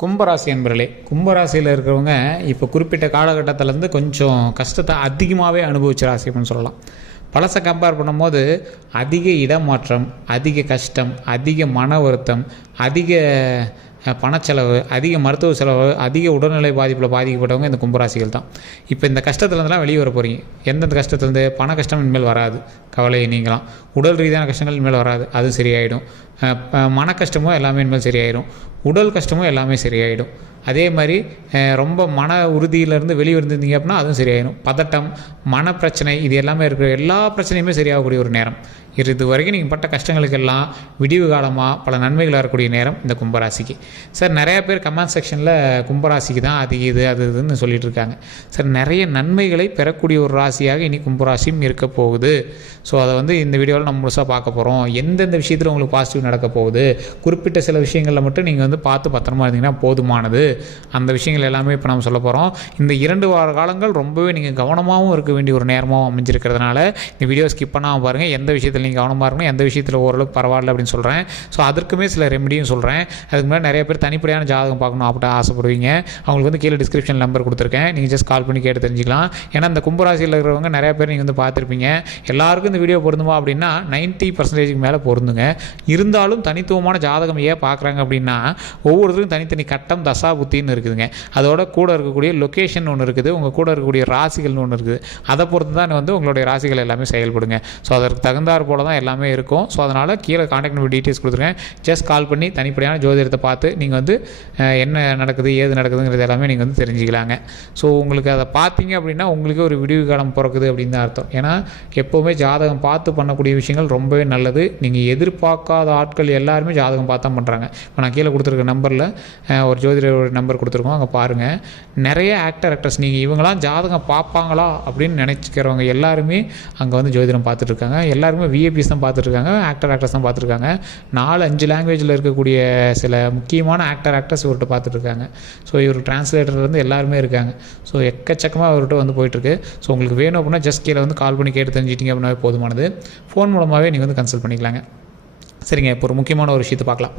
கும்பராசி என்பர்களே, கும்பராசியில் இருக்கிறவங்க இப்போ குறிப்பிட்ட காலகட்டத்திலேருந்து கொஞ்சம் கஷ்டத்தை அதிகமாகவே அனுபவிச்ச ராசி அப்படின்னு சொல்லலாம். பழசை கம்பேர் பண்ணும்போது அதிக இடமாற்றம், அதிக கஷ்டம், அதிக மன வருத்தம், அதிக பணச்செலவு, அதிக மருத்துவ செலவு, அதிக உடல்நிலை பாதிப்பில் பாதிக்கப்பட்டவங்க இந்த கும்பராசிகள் தான். இப்போ இந்த கஷ்டத்துலேருந்துலாம் வெளியே வர போகிறீங்க. எந்தெந்த கஷ்டத்துலேருந்து? பண கஷ்டம் இனிமேல் வராது, கவலையை நீங்களாம். உடல் ரீதியான கஷ்டங்கள் இனிமேல் வராது, அது சரியாயிடும். மன கஷ்டமும் எல்லாமே இனிமேல் சரியாயிடும். உடல் கஷ்டமும் எல்லாமே சரியாயிடும். அதே மாதிரி ரொம்ப மன உறுதியிலேருந்து வெளியே இருந்திருந்தீங்க அப்படின்னா அதுவும் சரியாயிடும். பதட்டம், மனப்பிரச்சனை, இது எல்லாமே இருக்கிற எல்லா பிரச்சனையுமே சரியாகக்கூடிய ஒரு நேரம். இது வரைக்கும் நீங்கள் பட்ட கஷ்டங்களுக்கெல்லாம் விடிவு காலமாக பல நன்மைகள் வரக்கூடிய நேரம் இந்த கும்பராசிக்கு. சார், நிறையா பேர் கமெண்ட் செக்ஷனில் கும்பராசிக்கு தான் அது இது அது இதுன்னு சொல்லிட்டு இருக்காங்க. சார், நிறைய நன்மைகளை பெறக்கூடிய ஒரு ராசியாக இனி கும்பராசியும் இருக்க போகுது. ஸோ அதை இந்த வீடியோவில் நம்ம முழுசாக பார்க்க போகிறோம். எந்தெந்த விஷயத்தில் உங்களுக்கு பாசிட்டிவ் நடக்க போகுது, குறிப்பிட்ட சில விஷயங்களில் மட்டும் நீங்கள் பார்த்து பத்திரமா இருந்தீங்கன்னா போதுமானது. அந்த விஷயங்கள் எல்லாமே இப்போ நம்ம சொல்ல போகிறோம். இந்த 2 வார காலங்கள் ரொம்பவே நீங்கள் கவனமாகவும் இருக்க வேண்டிய ஒரு நேரமாகவும் அமைஞ்சிருக்கிறதுனால இந்த வீடியோ ஸ்கிப் பண்ணாமல் பாருங்கள். எந்த விஷயத்தில் நீங்கள் கவனமாக இருக்கணும், எந்த விஷயத்தில் ஓரளவுக்கு பரவாயில்ல அப்படின்னு சொல்கிறேன். ஸோ அதற்குமே சில ரெமடியும் சொல்கிறேன். அதுக்கு முன்னாடி நிறைய பேர் தனிப்படையான ஜாதகம் பார்க்கணும் அப்படி ஆசைப்படுவீங்க. அவங்களுக்கு கீழே டிஸ்கிரிப்ஷன் நம்பர் கொடுத்துருக்கேன், நீங்கள் ஜஸ்ட் கால் பண்ணி கேட்டு தெரிஞ்சிக்கலாம். ஏன்னா இந்த கும்பராசியில் இருக்கிறவங்க நிறைய பேர் நீங்கள் பார்த்துருப்பீங்க. எல்லாருக்கும் இந்த வீடியோ பொருந்துமா அப்படின்னா 90% மேலே பொருந்துங்க. இருந்தாலும் தனித்துவமான ஜாதகம் ஏன் பார்க்குறாங்க அப்படின்னா ஒவ்வொருத்தருக்கும் தனித்தனி கட்டம், தசா, புத்தின்னு இருக்குதுங்க. அதோட கூட இருக்கக்கூடிய லொக்கேஷன் ஒன்று இருக்குது, உங்கள் கூட இருக்கக்கூடிய ராசிகள்னு ஒன்று இருக்குது. அதை பொறுத்து தான் உங்களுடைய ராசிகள் எல்லாமே செயல்படுங்க. ஸோ அதற்கு தகுந்தாற் போல தான் எல்லாமே இருக்கும். ஸோ அதனால் கீழே கான்டாக்ட் நம்பர் டீட்டெயில்ஸ் கொடுத்துருக்கேன். ஜஸ்ட் கால் பண்ணி தனிப்படையான ஜோதிடத்தை பார்த்து நீங்கள் என்ன நடக்குது ஏது நடக்குதுங்கிறது எல்லாமே நீங்கள் தெரிஞ்சுக்கலாங்க. ஸோ உங்களுக்கு அதை பார்த்தீங்க அப்படின்னா உங்களுக்கு ஒரு விடிவு காலம் பிறக்குது அப்படின்னு தான் அர்த்தம். ஏன்னா எப்போவுமே ஜாதகம் பார்த்து பண்ணக்கூடிய விஷயங்கள் ரொம்பவே நல்லது. நீங்கள் எதிர்பார்க்காத ஆட்கள் எல்லாருமே ஜாதகம் பார்த்தா பண்ணுறாங்க. இப்போ நான் கீழே கொடுத்துருக்க நம்பரில் ஒரு ஜோதிடரோட நம்பர் கொடுத்துருக்கோம், அங்கே பாருங்கள். நிறைய ஆக்டர்ஸ் நீங்கள் இவங்களாம் ஜாதகம் பார்ப்பாங்களா அப்படின்னு நினச்சிக்கிறவங்க எல்லாருமே அங்கே ஜோதிடம் பார்த்துட்ருக்காங்க. எல்லாருமே விஐபிஸ் தான் பார்த்துட்ருக்காங்க, ஆக்டர்ஸ் தான் பார்த்துருக்காங்க. 4-5 லாங்குவேஜில் இருக்கக்கூடிய சில முக்கியமான ஆக்டர்ஸ் இவர்கிட்ட பார்த்துட்ருக்காங்க. ஸோ இவர் டிரான்ஸ்லேட்டர்லேருந்து எல்லாருமே இருக்காங்க. ஸோ எக்கச்சக்கமாக அவர்கிட்ட போயிட்டுருக்கு. ஸோ உங்களுக்கு வேணும் அப்படின்னா ஜஸ்ட் கீழே கால் பண்ணி கேட்டு தெரிஞ்சிட்டிங்க அப்படின்னாவே போதுமானது. ஃபோன் மூலமாகவே நீங்கள் கன்சல்ட் பண்ணிக்கலாங்க. சரிங்க, இப்போ ஒரு முக்கியமான ஒரு விஷயத்தை பார்க்கலாம்.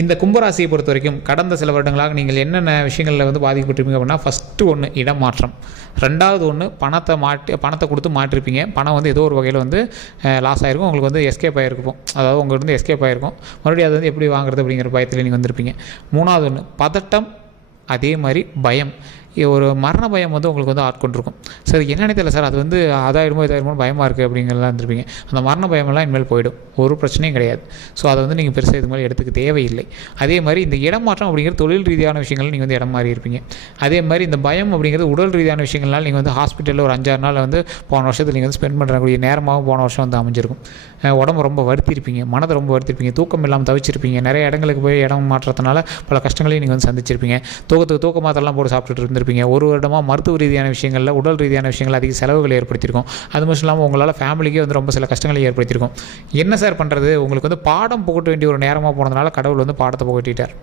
இந்த கும்பராசியை பொறுத்த வரைக்கும் கடந்த சில வருடங்களாக நீங்கள் என்னென்ன விஷயங்களில் பாதிக்கப்பட்டிருப்பீங்க அப்படின்னா, ஃபஸ்ட்டு ஒன்று இடமாற்றம், ரெண்டாவது ஒன்று பணத்தை கொடுத்து மாற்றிருப்பீங்க. பணம் ஏதோ ஒரு வகையில் லாஸ் ஆகிருக்கும், உங்களுக்கு எஸ்கேப் ஆகிருக்கும். அதாவது உங்களுக்கு எஸ்கேப் ஆகிருக்கும். மறுபடியும் அது எப்படி வாங்குறது அப்படிங்கிற பயத்தில் நீங்கள் வந்திருப்பீங்க. மூணாவது ஒன்று பதட்டம், அதே மாதிரி பயம், ஒரு மரண பயம் உங்களுக்கு ஆட்கொண்டிருக்கும். சார், என்னென்ன தெரியல சார், அது அதாயிடுமோ இதாயிடுமோ பயமாக இருக்குது அப்படிங்கிறலாம் இருந்திருப்பீங்க. அந்த மரண பயமெல்லாம் இனிமேல் போயிடும், ஒரு பிரச்சனையும் கிடையாது. ஸோ அதை நீங்கள் பெருசாக இது மாதிரி எடுத்துக்க தேவையில்லை. அதே மாதிரி இந்த இடமாற்றம் அப்படிங்கிறது தொழில் ரீதியான விஷயங்கள் நீங்கள் இடம் மாறி இருப்பீங்க. அதே மாதிரி இந்த பயம் அப்படிங்கிறது உடல் ரீதியான விஷயங்கள்னால நீங்கள் ஹாஸ்பிட்டலில் ஒரு 5-6 நாள் போன வருஷத்தில் நீங்கள் ஸ்பெண்ட் பண்ணுறக்கூடிய நேரமாகவும் போன வருஷம் அமைஞ்சிருக்கும். உடம்பு ரொம்ப வருத்திருப்பீங்க, மனதை ரொம்ப வருத்திருப்பீங்க, தூக்கம் இல்லாமல் தவிச்சிருப்பீங்க. நிறைய இடங்களுக்கு போய் இடம் மாற்றத்தினால பல கஷ்டங்களையும் நீங்கள் சந்திச்சிருப்பீங்க. தூக்க மாத்திரலாம் போட்டு சாப்பிட்டுட்டு இருந்திருப்பீங்க. ஒரு வருடமாக மருத்துவ ரீதியான விஷயங்களில், உடல் ரீதியான விஷயங்கள் அதிக செலவுகளை ஏற்படுத்தியிருக்கும். அது மட்டும் இல்லாமல் உங்களால் ஃபேமிலிக்கே ரொம்ப சில கஷ்டங்களை ஏற்படுத்தியிருக்கும். என்ன சார் பண்ணுறது, உங்களுக்கு பாடம் புகட்ட வேண்டிய ஒரு நேரமாக போனதுனால கடவுள் பாடத்தை புகட்டிட்டார்.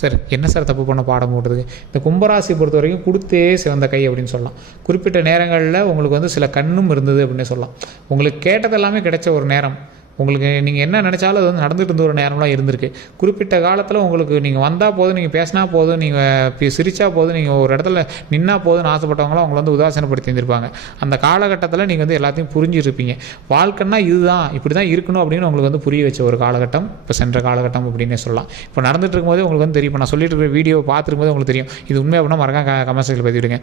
சார், என்ன சார் தப்பு பண்ண பாடம் போட்டதுக்கு? இந்த கும்பராசி பொறுத்த வரைக்கும் கொடுத்தே சிவந்த கை அப்படின்னு சொல்லலாம். குறிப்பிட்ட நேரங்களில் உங்களுக்கு சில கண்ணும் இருந்தது அப்படின்னு சொல்லலாம். உங்களுக்கு கேட்டது எல்லாமே கிடைச்ச ஒரு நேரம். உங்களுக்கு நீங்கள் என்ன நினச்சாலும் அது நடந்துகிட்டு இருந்த ஒரு நேரம்லாம் இருந்திருக்கு. குறிப்பிட்ட காலத்தில் உங்களுக்கு நீங்கள் வந்தால் போதும், நீங்கள் பேசினா போதும், நீங்கள் சிரித்தா போதும், நீங்கள் ஒரு இடத்துல நின்னா போதும்னு ஆசைப்பட்டவங்களாம் அவங்கள உதாசீனப்படுத்தி இருந்திருப்பாங்க. அந்த காலகட்டத்தில் நீங்கள் எல்லாத்தையும் புரிஞ்சிருப்பீங்க. வாழ்க்கைன்னா இதுதான், இப்படி தான் இருக்கணும் அப்படின்னு உங்களுக்கு புரிய வச்ச ஒரு காலகட்டம் இப்போ சென்ற காலகட்டம் அப்படின்னே சொல்லலாம். இப்போ நடந்துட்டு இருக்கும்போது உங்களுக்கு தெரியும். இப்போ நான் சொல்லிட்டு இருக்கிற வீடியோ பார்த்துருக்கும்போது உங்களுக்கு தெரியும். இது உண்மை அப்படின்னா மறக்காம கமெண்ட்ஸில் பதிவிடுங்க.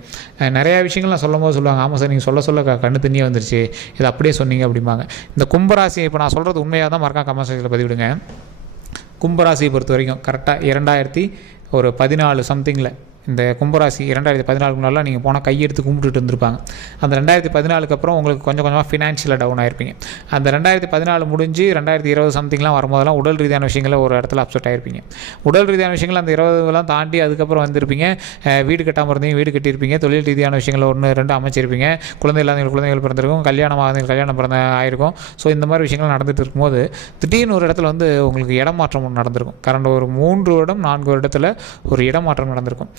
நிறையா விஷயங்கள் நான் சொல்லும் போது சொல்லுவாங்க, ஆமாம் சார் நீங்கள் சொல்ல கண்ணு தண்ணியே வந்துருச்சு, இது அப்படியே சொன்னீங்க அப்படிம்பாங்க. இந்த கும்பராசி இப்போ நான் சொல்கிறது உண்மையாக தான், மறக்காம கமெண்ட் செக்ஷனில் பதிவிடுங்க. கும்பராசியை பொறுத்த வரைக்கும் கரெக்டாக 2014 சம்திங்கில் இந்த கும்பராசி 2014 முன்னாலாம் நீங்கள் போனால் கையெடுத்து கும்பிட்டுட்டு இருந்திருப்பாங்க. அந்த 2014 அப்புறம் உங்களுக்கு கொஞ்சம் கொஞ்சமாக ஃபினான்ஷியலாக டவுன் ஆகிருப்பீங்க. அந்த 2014 முடிஞ்சு 2020 சம்திங்லாம் வரும்போதெல்லாம் உடல் ரீதியான விஷயங்களில் ஒரு இடத்துல அப்செட் ஆகிருப்பீங்க. உடல் ரீதியான விஷயங்கள் அந்த 20 தாண்டி அதுக்கப்புறம் வந்திருப்பீங்க. வீடு கட்டாமல் இருந்தீங்க, வீடு கட்டியிருப்பீங்க. தொழில் ரீதியான விஷயங்கள் 1-2 அமைச்சிருப்பீங்க. குழந்தை இல்லாதவங்க குழந்தைகள் பிறந்திருக்கும், கல்யாணம் ஆயிருக்கும். ஸோ இந்த மாதிரி விஷயங்கள் நடந்துகிட்டு இருக்கும்போது திடீர்னு ஒரு இடத்துல உங்களுக்கு இடமாற்றம் ஒன்று நடந்திருக்கும். கடந்த ஒரு 3 வருடம் 4 வருடத்தில் ஒரு இடமாற்றம் நடந்திருக்கும்.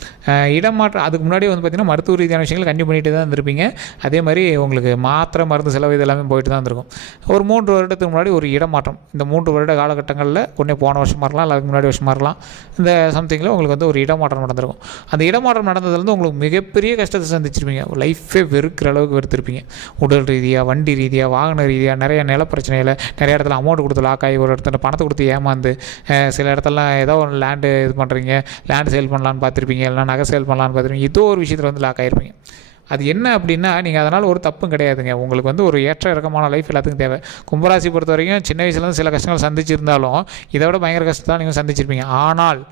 இடமாற்றம் அதுக்கு முன்னாடி வந்து பார்த்திங்கன்னா மருத்துவ ரீதியான விஷயங்கள் கண்டிப்பாக பண்ணிட்டு தான் இருந்திருப்பீங்க. அதே மாதிரி உங்களுக்கு மாத்திரை மருந்து செலவு இது எல்லாமே போயிட்டு தான் இருந்திருக்கும். ஒரு 3 வருடத்துக்கு முன்னாடி ஒரு இடமாற்றம், இந்த 3 வருட காலகட்டங்களில் ஒன்றே போன வருஷமாக இருக்கலாம், இல்லை அதுக்கு முன்னாடி வருஷமாக இருக்கலாம், இந்த சம்திங்கில் உங்களுக்கு வந்து ஒரு இடமாற்றம் நடந்திருக்கும். அந்த இடமாற்றம் நடந்ததுலேருந்து உங்களுக்கு மிகப்பெரிய கஷ்டத்தை சந்திச்சிருப்பீங்க. லைஃபே வெறுக்கிற அளவுக்கு வெறுத்திருப்பீங்க. உடல் ரீதியாக, வண்டி ரீதியாக, வாகன ரீதியாக, நிறைய நில பிரச்சனையில், நிறைய இடத்துல அமௌண்ட் கொடுத்து லாக் ஆகி, ஒரு இடத்துல பணத்தை கொடுத்து ஏமாந்து, சில இடத்துலலாம் ஏதோ ஒரு லேண்டு இது பண்ணுறீங்க, லேண்டு சேல் பண்ணலான்னு பார்த்துருப்பீங்க, இல்லைனா நகை சேல் பண்ணலான்னு பார்த்துருப்பீங்க, ஏதோ ஒரு விஷயத்தில் வந்து லாக் ஆகிருப்பீங்க. அது என்ன அப்படின்னா, நீங்கள் அதனால் ஒரு தப்பும் கிடையாதுங்க. உங்களுக்கு வந்து ஒரு ஏற்ற இறக்கமான லைஃப் எல்லாத்துக்கும் தேவை. கும்பராசி பொறுத்த வரைக்கும் சின்ன வயசுலேருந்து சில கஷ்டங்கள் சந்திச்சிருந்தாலும் இதை விட பயங்கர கஷ்டத்தை தான் நீங்கள் சந்திச்சிருப்பீங்க. ஆனால்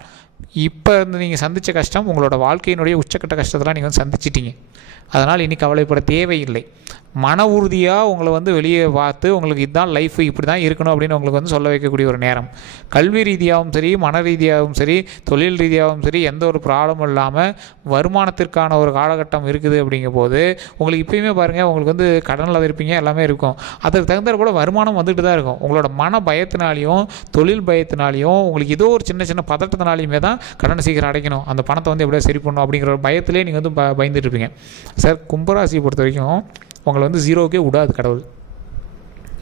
இப்போ இருந்து நீங்கள் சந்தித்த கஷ்டம் உங்களோட வாழ்க்கையினுடைய உச்சக்கட்ட கஷ்டத்தெல்லாம் நீங்கள் வந்து சந்திச்சிட்டீங்க. அதனால் இனி கவலைப்பட தேவையில்லை. மன உறுதியாக உங்களை வந்து வெளியே பார்த்து உங்களுக்கு இதுதான் லைஃப், இப்படி தான் இருக்கணும் அப்படின்னு உங்களுக்கு வந்து சொல்ல வைக்கக்கூடிய ஒரு நேரம். கல்வி ரீதியாகவும் சரி, மன ரீதியாகவும் சரி, தொழில் ரீதியாகவும் சரி, எந்த ஒரு ப்ராப்ளமும் இல்லாமல் வருமானத்திற்கான ஒரு காலகட்டம் இருக்குது. அப்படிங்கும் போது உங்களுக்கு இப்போயுமே பாருங்கள், உங்களுக்கு வந்து கடனில் இருப்பீங்க, எல்லாமே இருக்கும். அதுக்கு தகுந்த கூட வருமானம் வந்துட்டு தான் இருக்கும். உங்களோட மன பயத்தினாலையும் தொழில் பயத்தினாலையும் உங்களுக்கு ஏதோ ஒரு சின்ன சின்ன பதட்டத்தினாலையுமே தான் கடனை சீக்கிரம் அடைக்கணும், அந்த பணத்தை வந்து எப்படியோ சரி பண்ணணும் அப்படிங்கிற ஒரு பயத்திலே நீங்கள் வந்து பயந்துட்டு இருப்பீங்க. சார், கும்பராசியை பொறுத்த வரைக்கும் உங்களை வந்து ஜீரோக்கே விடாது கடவுள்.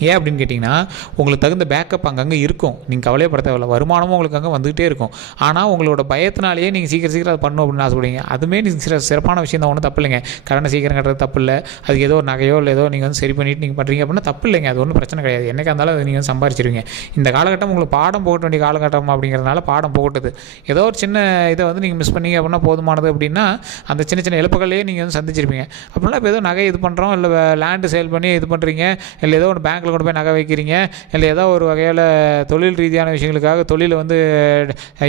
ஏன் அப்படின்னு கேட்டிங்கன்னா, உங்களுக்கு தகுந்த பேக்கப் அங்கங்கே இருக்கும். நீங்கள் கவலையப்பட தேவையில்ல. வருமானமும் உங்களுக்கு அங்கே வந்துகிட்டே இருக்கும். ஆனால் உங்களோட பயத்தினாலேயே நீங்கள் சீக்கிரம் அதை பண்ணணும் அப்படின்னு ஆசைப்படுவீங்க. அதுவுமே நீங்கள் சிறப்பான விஷயம் தான், ஒன்றும் தப்பு இல்லைங்க. கடனை சீக்கிரம் கட்டுறது தப்பு இல்லை. அதுக்கு ஏதோ ஒரு நகையோ இல்லை ஏதோ நீங்கள் வந்து சரி பண்ணிவிட்டு நீங்கள் பண்ணுறீங்க அப்படின்னா தப்பு இல்லைங்க. அது ஒன்றும் பிரச்சனை கிடையாது. என்னைக்கு இருந்தாலும் அது நீங்கள் வந்து சம்பாரிச்சிருவீங்க. இந்த காலகட்டம் உங்களுக்கு பாடம் போகட்ட வேண்டிய காலகட்டம் அப்படிங்கிறதுனால பாடம் போகட்டுது. ஏதோ ஒரு சின்ன இதை வந்து நீங்கள் மிஸ் பண்ணீங்க அப்படின்னா போதுமானது. அப்படின்னா அந்த சின்ன சின்ன இழப்புகளையே நீங்கள் வந்து சந்திச்சிருப்பீங்க. அப்படின்னா இப்போ ஏதோ நகை இது பண்ணுறோம், இல்லை லேண்டு சேல் பண்ணி இது பண்ணுறீங்க, இல்லை ஏதோ ஒரு பேங்க்கில் கொண்டு போய் நகை வைக்கிறீங்க, இல்லை ஏதோ ஒரு வகையில் தொழில் ரீதியான விஷயங்களுக்காக தொழிலை வந்து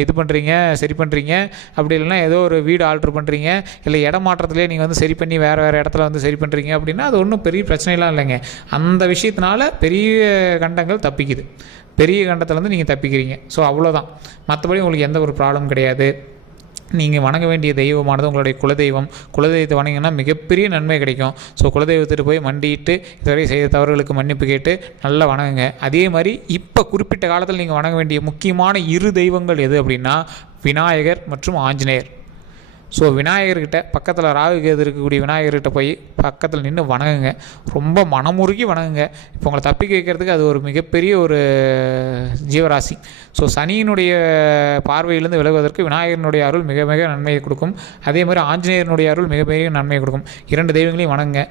இது பண்ணுறீங்க, சரி பண்ணுறீங்க. அப்படி இல்லைன்னா ஏதோ ஒரு வீடு ஆல்ட்ரு பண்ணுறீங்க, இல்லை இடமாற்றத்துலேயே நீங்கள் வந்து சரி பண்ணி வேறு இடத்துல வந்து சரி பண்ணுறீங்க அப்படின்னா அது ஒன்றும் பெரிய பிரச்சனைலாம் இல்லைங்க. அந்த விஷயத்தினால பெரிய கண்டங்கள் தப்பிக்குது. பெரிய கண்டத்துலேருந்து நீங்கள் தப்பிக்கிறீங்க. ஸோ அவ்வளோதான். மற்றபடி உங்களுக்கு எந்த ஒரு ப்ராப்ளம் கிடையாது. நீங்கள் வணங்க வேண்டிய தெய்வமானது உங்களுடைய குலதெய்வம். குலதெய்வத்தை வணங்கினா மிகப்பெரிய நன்மை கிடைக்கும். ஸோ குலதெய்வத்திட்டு போய் மண்டிட்டு இதுவரை செய்த தவறுகளுக்கு மன்னிப்பு கேட்டு நல்லா வணங்குங்க. அதே மாதிரி இப்போ குறிப்பிட்ட காலத்தில் நீங்கள் வணங்க வேண்டிய முக்கியமான 2 தெய்வங்கள் எது அப்படின்னா, விநாயகர் மற்றும் ஆஞ்சநேயர். ஸோ விநாயகர்கிட்ட பக்கத்தில் ராகு கேது இருக்கக்கூடிய விநாயகர்கிட்ட போய் பக்கத்தில் நின்று வணங்குங்க. ரொம்ப மனமுருகி வணங்குங்க. இப்போ உங்களை தப்பிக்க வைக்கிறதுக்கு அது ஒரு மிகப்பெரிய ஒரு ஜீவராசி. ஸோ சனியினுடைய பார்வையிலிருந்து விலகுவதற்கு விநாயகரினுடைய அருள் மிக மிக நன்மையை கொடுக்கும். அதே மாதிரி ஆஞ்சநேயனுடைய அருள் மிகப்பெரிய நன்மையை கொடுக்கும். 2 தெய்வங்களையும் வணங்குங்க.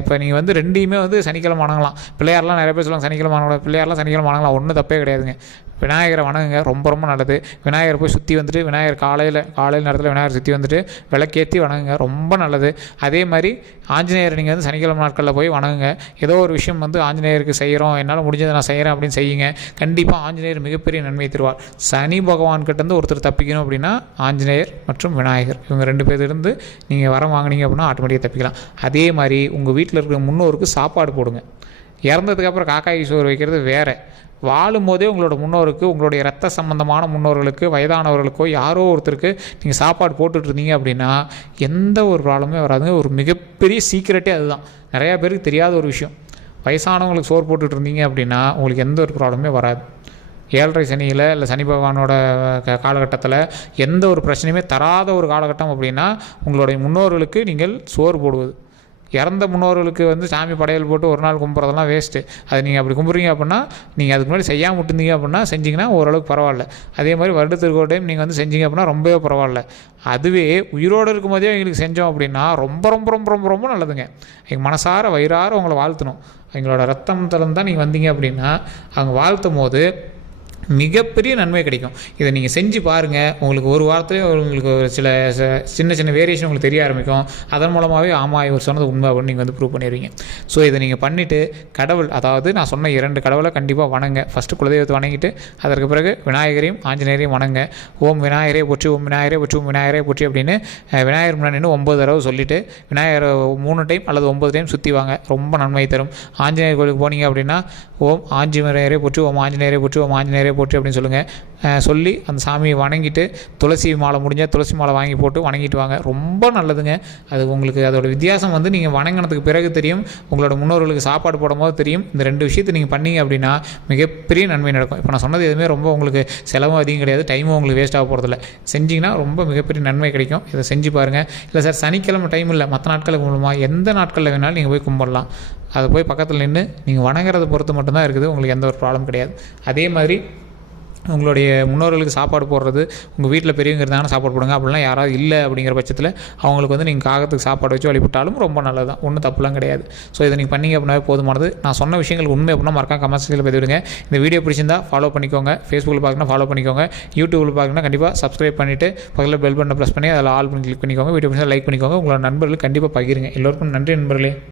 இப்போ நீங்கள் வந்து 2யுமே வந்து சனிக்கிழமை வணங்கலாம். பிள்ளையாரெலாம் நிறைய பேர் சொல்லுவாங்க சனிக்கிழமை வணங்கலாம், பிள்ளையாரெலாம் சனிக்கிழமை வணங்கலாம். ஒன்றும் தப்பே கிடையாதுங்க. விநாயகரை வணங்குங்க, ரொம்ப ரொம்ப நல்லது. விநாயகரை போய் சுற்றி வந்துட்டு விநாயகர் காலையில் நேரத்தில் விநாயகர் சுற்றி வந்துட்டு விளக்கேற்றி வணங்குங்க, ரொம்ப நல்லது. அதே மாதிரி ஆஞ்சநேயர் நீங்கள் வந்து சனிக்கிழமை நாட்களில் போய் வணங்குங்க. ஏதோ ஒரு விஷயம் வந்து ஆஞ்சநேயருக்கு செய்கிறோம், என்னால் முடிஞ்சதை நான் செய்கிறேன் அப்படின்னு செய்யுங்க. கண்டிப்பாக ஆஞ்சநேயர் மிகப்பெரிய நன்மையை தருவார். சனி பகவான்கிட்டேருந்து ஒருத்தர் தப்பிக்கணும் அப்படின்னா ஆஞ்சநேயர் மற்றும் விநாயகர், இவங்க 2 பேர்லேருந்து நீங்கள் வரம் வாங்கினீங்க அப்படின்னா ஆட்டோமேட்டிக்காக தப்பிக்கலாம். அதே மாதிரி உங்கள் வீட்டில் இருக்கிற முன்னோருக்கு சாப்பாடு போடுங்க. இறந்ததுக்கப்புறம் காக்காய் சோறு வைக்கிறது வேறு. வாழும் போதே உங்களோட முன்னோருக்கு, உங்களுடைய ரத்த சம்பந்தமான முன்னோர்களுக்கு, வயதானவர்களுக்கோ யாரோ ஒருத்தருக்கு நீங்கள் சாப்பாடு போட்டுட்ருந்தீங்க அப்படின்னா எந்த ஒரு ப்ராப்ளமே வராதுங்க. ஒரு மிகப்பெரிய சீக்ரெட்டே அதுதான். நிறையா பேருக்கு தெரியாத ஒரு விஷயம். வயசானவங்களுக்கு சோறு போட்டுட்ருந்தீங்க அப்படின்னா உங்களுக்கு எந்த ஒரு ப்ராப்ளமே வராது. 7.5 சனியில் இல்லை சனி பகவானோட காலகட்டத்தில் எந்த ஒரு பிரச்சனையுமே தராத ஒரு காலகட்டம் அப்படின்னா உங்களுடைய முன்னோர்களுக்கு நீங்கள் சோறு போடுவது. இறந்த முன்னோர்களுக்கு வந்து சாமி படையல் போட்டு ஒரு நாள் கும்பிட்றதெல்லாம் வேஸ்ட்டு. அது நீங்கள் அப்படி கும்பிட்றீங்க அப்படின்னா, நீங்கள் அதுக்கு முன்னாடி செய்யாமல் விட்டுருந்தீங்க அப்படின்னா செஞ்சிங்கன்னா ஓரளவுக்கு பரவாயில்ல. அதே மாதிரி வருடத்திற்கு ஒரு டைம் நீங்கள் வந்து செஞ்சீங்க அப்படின்னா ரொம்பவே பரவாயில்ல. அதுவே உயிரோடு இருக்கும் போதே எங்களுக்கு செஞ்சோம் அப்படின்னா ரொம்ப ரொம்ப ரொம்ப ரொம்ப ரொம்ப நல்லதுங்க. எங்கள் மனசார வயிறார உங்களை வாழ்த்தணும். எங்களோட ரத்தம் திறந்து தான் நீங்கள் வந்தீங்க அப்படின்னா அவங்க வாழ்த்தும் போது மிகப்பெரிய நன்மை கிடைக்கும். இதை நீங்கள் செஞ்சு பாருங்கள். உங்களுக்கு ஒரு வாரத்திலே உங்களுக்கு ஒரு சின்ன சின்ன வேரியேஷன் உங்களுக்கு தெரிய ஆரம்பிக்கும். அதன் மூலமாகவே ஆமாம் இவர் சொன்னது உண்மை அப்படின்னு நீங்கள் வந்து ப்ரூவ் பண்ணிடுவீங்க. ஸோ இதை நீங்கள் பண்ணிவிட்டு கடவுள், அதாவது நான் சொன்ன 2 கடவுளை கண்டிப்பாக வணங்க. ஃபஸ்ட்டு குலதெய்வத்தை வணங்கிட்டு அதற்கு பிறகு விநாயகரையும் ஆஞ்சநேயரையும் வணங்க. ஓம் விநாயகரே போற்றி, ஓம் விநாயகரே போற்றி, ஓம் விநாயகரே போற்றி அப்படின்னு விநாயகர் முன்னாடி 9 தடவை சொல்லிவிட்டு விநாயகர் 3 டைம் அல்லது 9 டைம் சுற்றி வாங்க. ரொம்ப நன்மை தரும். ஆஞ்சநேயர் கோயிலுக்கு போனீங்க அப்படின்னா ஓம் ஆஞ்சநேயரே போற்றி, ஓம் ஆஞ்சநேயரே போற்றி, ஓம் ஆஞ்சநேயரே போற்றி அப்படின்னு சொல்லுங்கள். சொல்லி அந்த சாமியை வணங்கிட்டு துளசி மாலை முடிஞ்சால் துளசி மாலை வாங்கி போட்டு வணங்கிட்டு வாங்க. ரொம்ப நல்லதுங்க. அது உங்களுக்கு அதோட வித்தியாசம் வந்து நீங்கள் வணங்கினதுக்கு பிறகு தெரியும், உங்களோட முன்னோர்களுக்கு சாப்பாடு போடும்போது தெரியும். இந்த 2 விஷயத்தை நீங்கள் பண்ணீங்க அப்படின்னா மிகப்பெரிய நன்மை நடக்கும். இப்போ நான் சொன்னது எதுவுமே ரொம்ப உங்களுக்கு செலவும் அதிகம் கிடையாது, டைமும் உங்களுக்கு வேஸ்ட் ஆக போகிறதில்ல. செஞ்சிங்கன்னா ரொம்ப மிகப்பெரிய நன்மை கிடைக்கும். இதை செஞ்சு பாருங்கள். இல்லை சார் சனிக்கிழமை டைம் இல்லை, மற்ற நாட்களுக்கு மூலமாக எந்த நாட்களில் வேணாலும் நீங்கள் போய் கும்பிடலாம். அதை போய் பக்கத்தில் நின்று நீங்கள் வணங்குறத பொறுத்து மட்டும்தான் இருக்குது, உங்களுக்கு எந்த ஒரு ப்ராப்ளம் கிடையாது. அதே மாதிரி உங்களுடைய முன்னோர்களுக்கு சாப்பாடு போடுறது, உங்கள் வீட்டில் பெரியவங்க இருந்தாங்கன்னா சாப்பாடு போடுங்க. அப்படிலாம் யாராவது இல்லை அப்படிங்கிற பட்சத்தில் அவங்களுக்கு வந்து நீங்கள் காகத்துக்கு சாப்பாடு வச்சு வழிபட்டாலும் ரொம்ப நல்லது தான், ஒன்றும் தப்புலாம் கிடையாது. ஸோ இதை நீங்கள் பண்ணிங்க அப்படின்னாவே போதுமானது. நான் சொன்ன விஷயங்கள் உண்மை அப்படின்னா மறக்காம கமெண்ட் செக்ஷனில் பதிவிடுங்க. இந்த வீடியோ பிடிச்சிருந்தா ஃபாலோ பண்ணிக்கோங்க. ஃபேஸ்புக்கில் பார்க்கணும் ஃபாலோ பண்ணிக்கோங்க. யூடியூப்பில் பார்க்கணும் கண்டிப்பாக சப்ஸ்கிரைப் பண்ணிவிட்டு பக்கத்தில் பெல் பட்டனை ப்ரெஸ் பண்ணி அதில் ஆல் பண்ணி கிளிக் பண்ணிக்கோங்க. வீடியோ பிடிச்சா லைக் பண்ணிக்கோங்க. உங்களோட நண்பர்களுக்கு கண்டிப்பாக பகிருங்க. எல்லோருக்கும் நன்றி நண்பர்களே.